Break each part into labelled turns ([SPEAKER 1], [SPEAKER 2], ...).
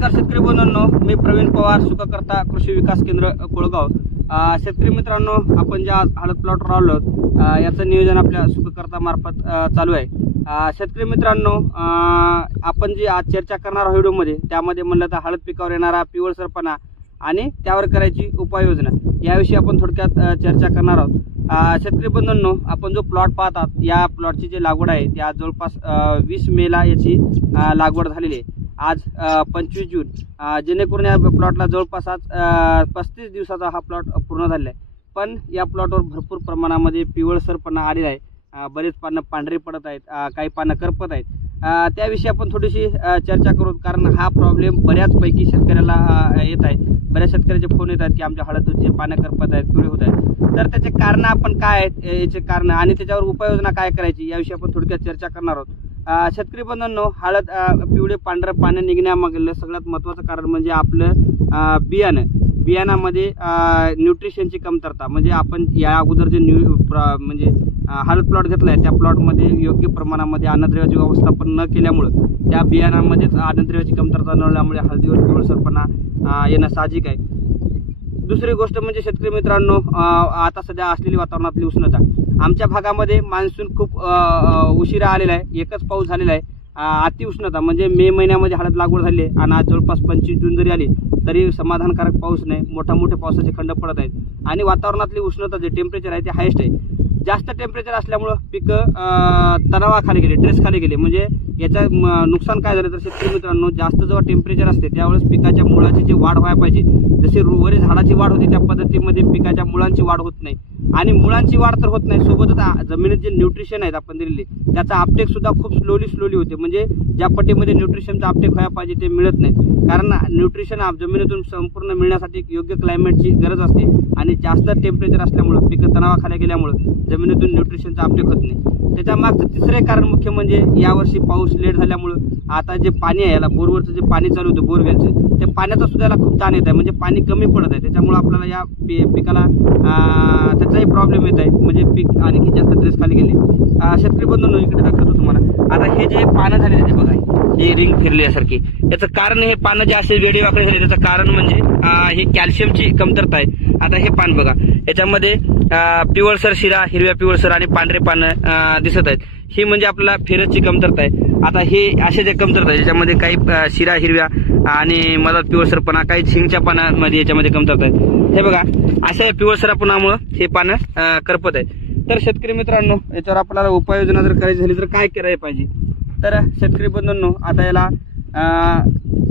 [SPEAKER 1] नमस्कार शेतकरी बंधूंनो मी प्रवीण पवार सुखकर्ता कृषी विकास केंद्र कोळगाव. शेतकरी मित्रांनो आपण ज्या हळद प्लॉटवर आलो याचं नियोजन आपल्या सुखकर्ता मार्फत चालू आहे. शेतकरी मित्रांनो आपण जी आज चर्चा करणार आहोत व्हिडिओमध्ये त्यामध्ये म्हणलं तर हळद पिकावर येणारा पिवळसरपणा आणि त्यावर करायची उपाययोजना याविषयी आपण थोडक्यात चर्चा करणार आहोत. शेतकरी बंधूंनो आपण जो प्लॉट पाहतात या प्लॉटची जी लागवड आहे ती आज जवळपास वीस मेला याची लागवड झालेली आहे. आज पंचवीस जून. जेणेकरून या प्लॉटला जवळपास आज पस्तीस दिवसाचा हा प्लॉट पूर्ण झालेला आहे. पण या प्लॉटवर भरपूर प्रमाणामध्ये पिवळसरपणा आलेला आहे. बरेच पानं पांढरे पडत आहेत. काही पानं करपत आहेत. त्याविषयी आपण थोडीशी चर्चा करू कारण हा प्रॉब्लेम बऱ्याचपैकी शेतकऱ्याला येत आहे. बऱ्याच शेतकऱ्याचे फोन येत आहेत की आमच्या हळदचे पानं करपत आहेत पिवळे होत आहेत. तर त्याचे कारणं आपण काय आहेत? याचे कारणं आणि त्याच्यावर उपाययोजना काय करायची? याविषयी आपण थोडक्यात चर्चा करणार आहोत. शेतकरी बंधूंनो हळद पिवळे पांढरं पानं निघण्यामागलं सगळ्यात महत्त्वाचं कारण म्हणजे आपलं बियाणं. बियाणामध्ये न्यूट्रिशनची कमतरता. म्हणजे आपण या अगोदर जे न्यू म्हणजे हळद प्लॉट घेतला आहे त्या प्लॉटमध्ये योग्य प्रमाणामध्ये अन्नद्रव्याचे व्यवस्थापन न केल्यामुळं त्या बियाणामध्येच अन्नद्रव्याची कमतरता नळल्यामुळे हळदीवर पिवळसरपणा येणं साहजिक आहे. दुसरी गोष्ट म्हणजे शेतकरी मित्रांनो आता सध्या असलेली वातावरणातली उष्णता. आमच्या भागामध्ये मान्सून खूप उशिरा आलेला आहे. एकच पाऊस झालेला आहे. अतिउष्णता म्हणजे मे महिन्यामध्ये हळद लागवड झाली आहे आणि आज जवळपास पंचवीस जून जरी आली तरी समाधानकारक पाऊस नाही. मोठ्या मोठे पावसाचे खंड पडत आहेत. आणि वातावरणातली उष्णता जे टेम्परेचर आहे ते हायेस्ट आहे. जास्त टेम्परेचर असल्यामुळं पिकं तणावाखाली गेले ड्रेसखाली गेले. म्हणजे याचं म- नुकसान काय झालं? तर शेतकरी मित्रांनो जास्त जेव्हा टेम्परेचर असते त्यावेळेस पिकाच्या मुळाची जी वाढ व्हायला पाहिजे. जशी रुवरी झाडाची वाढ होते त्या पद्धतीमध्ये पिकाच्या मुळांची वाढ होत नाही. आणि मुळांची वाढ तर होत नाही. सोबतच जमिनीत जे न्यूट्रिशन आहेत आपण दिलेले त्याचा आपटेक सुद्धा खूप स्लोली स्लोली होते. म्हणजे ज्या पट्टीमध्ये न्यूट्रिशनचा आपटेक व्हायला पाहिजे ते मिळत नाही. कारण न्यूट्रिशन जमिनीतून संपूर्ण मिळण्यासाठी योग्य क्लायमेटची गरज असते. आणि जास्त टेम्परेचर असल्यामुळं पिकं तणावाखाली गेल्यामुळं जमिनीतून न्यूट्रिशनचा आपटेक होत नाही. त्याच्या मागचं तिसरे कारण मुख्य म्हणजे यावर्षी पाऊस लेट झाल्यामुळं आता जे पाणी आहे याला बोरवरचं जे पाणी चालू होतं बोरवेलचं ते पाण्याचा सुद्धा याला खूप ताण येत आहे. म्हणजे पाणी कमी पडत आहे. त्याच्यामुळं आपल्याला या पिकाला त्याचाही प्रॉब्लेम येत आहे. म्हणजे पीक आणखी जास्त ड्रेस खाली गेले. शेतकरी बंधूंनो इकडे दाखवतो तुम्हाला. आता हे जे पानं झालेले ते बघा. हे रिंग फिरल्यासारखी याचं कारण हे पानं जे असे वेडी वाकडे झाले त्याचं कारण म्हणजे हे कॅल्शियमची कमतरता आहे. आता हे पान बघा. याच्यामध्ये पिवळसर शिरा हिरव्या पिवळसर आणि पांढरे पानं दिसत आहेत. ही म्हणजे आपल्याला फिरतची कमतरता आहे. आता हे असे जे कमतरता आहे ज्याच्यामध्ये काही शिरा हिरव्या आणि मधात पिवळसरपणा काही शिंगच्या पानामध्ये याच्यामध्ये कमतरता आहे हे बघा अशा या पिवळसरपणामुळं हे पानं करपत आहे तर शेतकरी मित्रांनो याच्यावर आपल्याला उपाययोजना जर करायची झाली तर काय करायला पाहिजे? तर शेतकरी बंधूंनो आता याला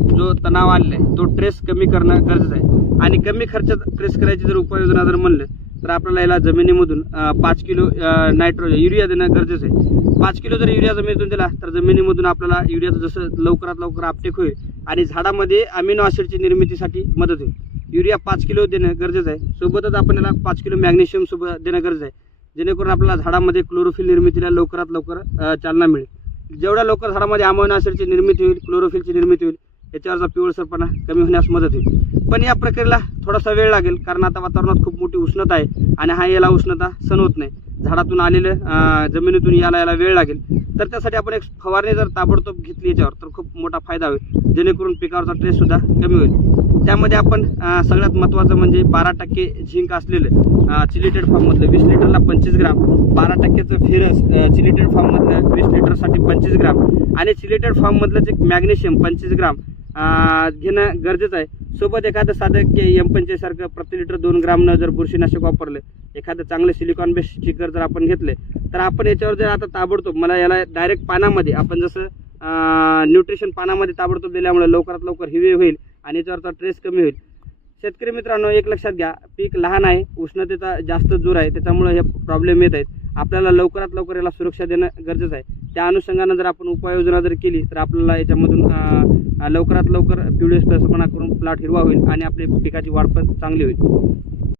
[SPEAKER 1] जो तणाव आलेला आहे तो ट्रेस कमी करणं गरजेचं आहे. आणि कमी खर्चात ट्रेस करायची जर उपाययोजना जर म्हणलं तर आपल्याला याला जमिनीमधून पाच किलो नायट्रोजन युरिया देणं गरजेचं आहे. पाच किलो जर युरिया जमिनीतून दिला तर जमिनीमधून आपल्याला युरियाचं जसं लवकरात लवकर आपटेक होईल आणि झाडामध्ये अमिनो ॲसिडची निर्मितीसाठी मदत होईल. युरिया पाच किलो देणं गरजेचं आहे. सोबतच आपण याला पाच किलो मॅग्नेशियम सोबत देणं गरजेचं आहे. जेणेकरून आपल्याला झाडामध्ये क्लोरोफिल निर्मितीला लवकरात लवकर चालना मिळेल. जेवढ्या लवकर झाडामध्ये अमायनो ॲसिडची निर्मिती होईल क्लोरोफिलची निर्मिती होईल याच्यावरचा पिवळसरपणा कमी होण्यास मदत होईल. पण या प्रक्रियेला थोडासा वेळ लागेल कारण आता वातावरणात खूप मोठी उष्णता आहे आणि हा याला उष्णता सण होत नाही. झाडातून आलेलं जमिनीतून याला याला वेळ लागेल. तर त्यासाठी आपण एक फवारणी जर ताबडतोब घेतली याच्यावर तर खूप मोठा फायदा होईल. जेणेकरून पिकावरचा ट्रेससुद्धा कमी होईल. त्यामध्ये आपण सगळ्यात महत्त्वाचं म्हणजे बारा टक्के झिंक असलेलं चिलिटेड फॉर्ममधलं वीस लिटरला पंचवीस ग्राम बारा टक्क्याचं फेरस चिलिटेड फॉर्ममधलं वीस लिटरसाठी पंचवीस ग्राम आणि चिलिटेड फार्ममधलं जे मॅग्नेशियम पंचवीस ग्राम घेणं गरजेचं आहे. सोबत एखादं साधं के एम पंचेसारखं प्रति लिटर दोन ग्रामनं जर बुरशीनाशक वापरलं एखादं चांगलं सिलिकॉन बेस चिकर जर आपण घेतले तर आपण याच्यावर जर आता ताबडतोब मला याला डायरेक्ट पानामध्ये आपण जसं न्यूट्रिशन पानामध्ये ताबडतोब दिल्यामुळे लवकरात लवकर हिवे होईल आणि याच्यावरचा ट्रेस कमी होईल. शेतकरी मित्रांनो एक लक्षात घ्या पीक लहान आहे उष्णतेचा जास्त जोर आहे त्याच्यामुळे हे प्रॉब्लेम येत आहेत. आपल्याला लवकरात लवकर याला सुरक्षा देणं गरजेचं आहे. त्या अनुषंगानं जर आपण उपाययोजना जर केली तर आपल्याला याच्यामधून लवकरात लवकर पिवळे पिवळेसपणा करून प्लॉट हिरवा होईल आणि आपली पिकाची वाढ पण चांगली होईल.